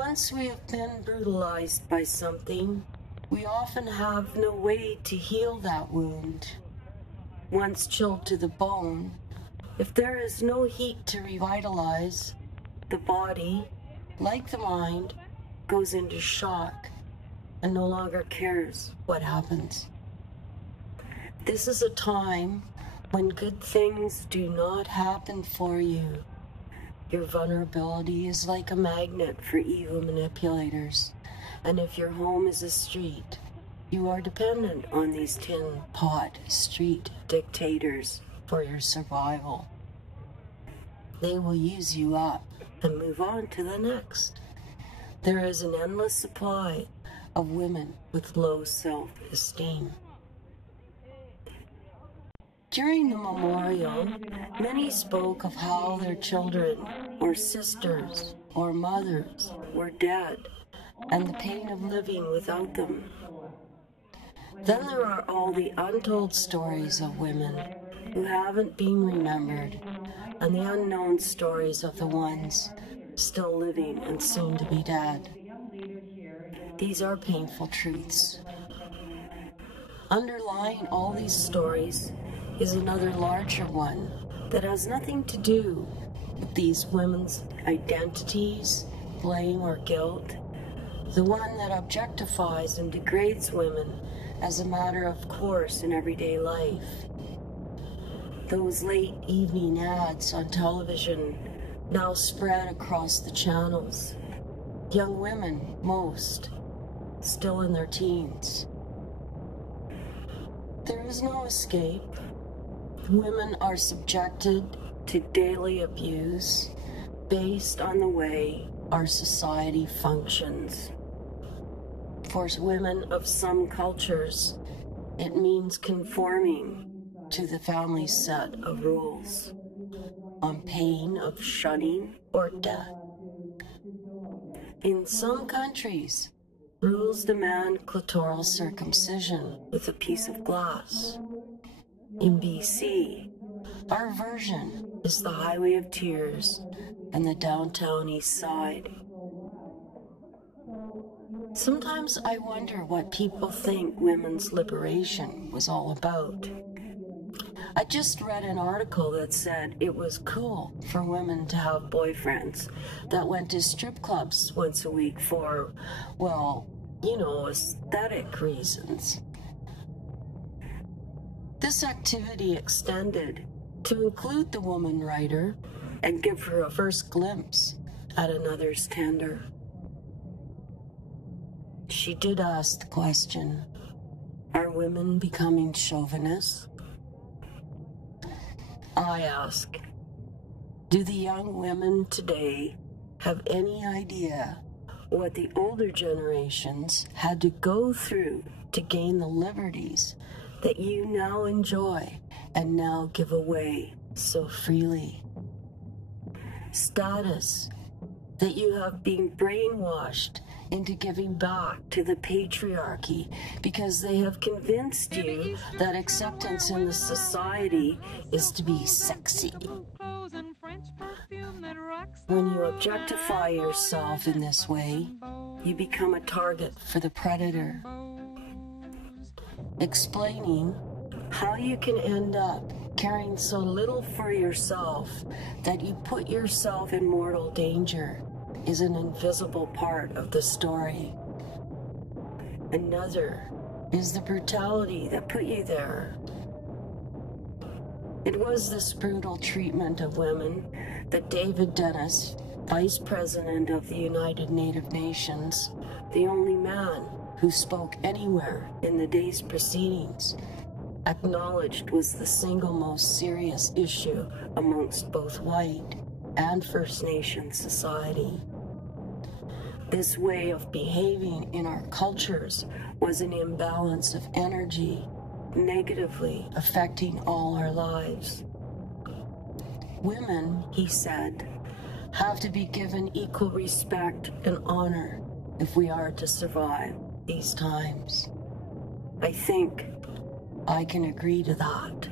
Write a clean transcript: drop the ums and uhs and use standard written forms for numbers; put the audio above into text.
Once we have been brutalized by something, we often have no way to heal that wound. Once chilled to the bone, if there is no heat to revitalize, the body, like the mind, goes into shock and no longer cares what happens. This is a time when good things do not happen for you. Your vulnerability is like a magnet for evil manipulators, and if your home is a street, you are dependent on these tin pot street dictators for your survival. They will use you up and move on to the next. There is an endless supply of women with low self-esteem. During the memorial, many spoke of how their children or sisters or mothers were dead and the pain of living without them. Then there are all the untold stories of women who haven't been remembered and the unknown stories of the ones still living and soon to be dead. These are painful truths. Underlying all these stories is another larger one that has nothing to do with these women's identities, blame or guilt, the one that objectifies and degrades women as a matter of course in everyday life. Those late evening ads on television now spread across the channels. Young women, most, still in their teens. There is no escape. Women are subjected to daily abuse based on the way our society functions. For women of some cultures, it means conforming to the family's set of rules, on pain of shunning or death. In some countries, rules demand clitoral circumcision with a piece of glass. In BC, our version is the Highway of Tears and the downtown east side. Sometimes I wonder what people think women's liberation was all about. I just read an article that said it was cool for women to have boyfriends that went to strip clubs once a week for, well, you know, aesthetic reasons. This activity extended to include the woman writer and give her a first glimpse at another's tender. She did ask the question, are women becoming chauvinists? I ask, do the young women today have any idea what the older generations had to go through to gain the liberties that you now enjoy and now give away so freely? Status that you have been brainwashed into giving back to the patriarchy because they have convinced you that acceptance in the society is to be sexy. When you objectify yourself in this way, you become a target for the predator. Explaining how you can end up caring so little for yourself that you put yourself in mortal danger is an invisible part of the story. Another is the brutality that put you there. It was this brutal treatment of women that David Dennis, Vice President of the United Native Nations, the only man who spoke anywhere in the day's proceedings, acknowledged was the single most serious issue amongst both white and First Nation society. This way of behaving in our cultures was an imbalance of energy, negatively affecting all our lives. Women, he said, have to be given equal respect and honor if we are to survive these times. I think I can agree to that.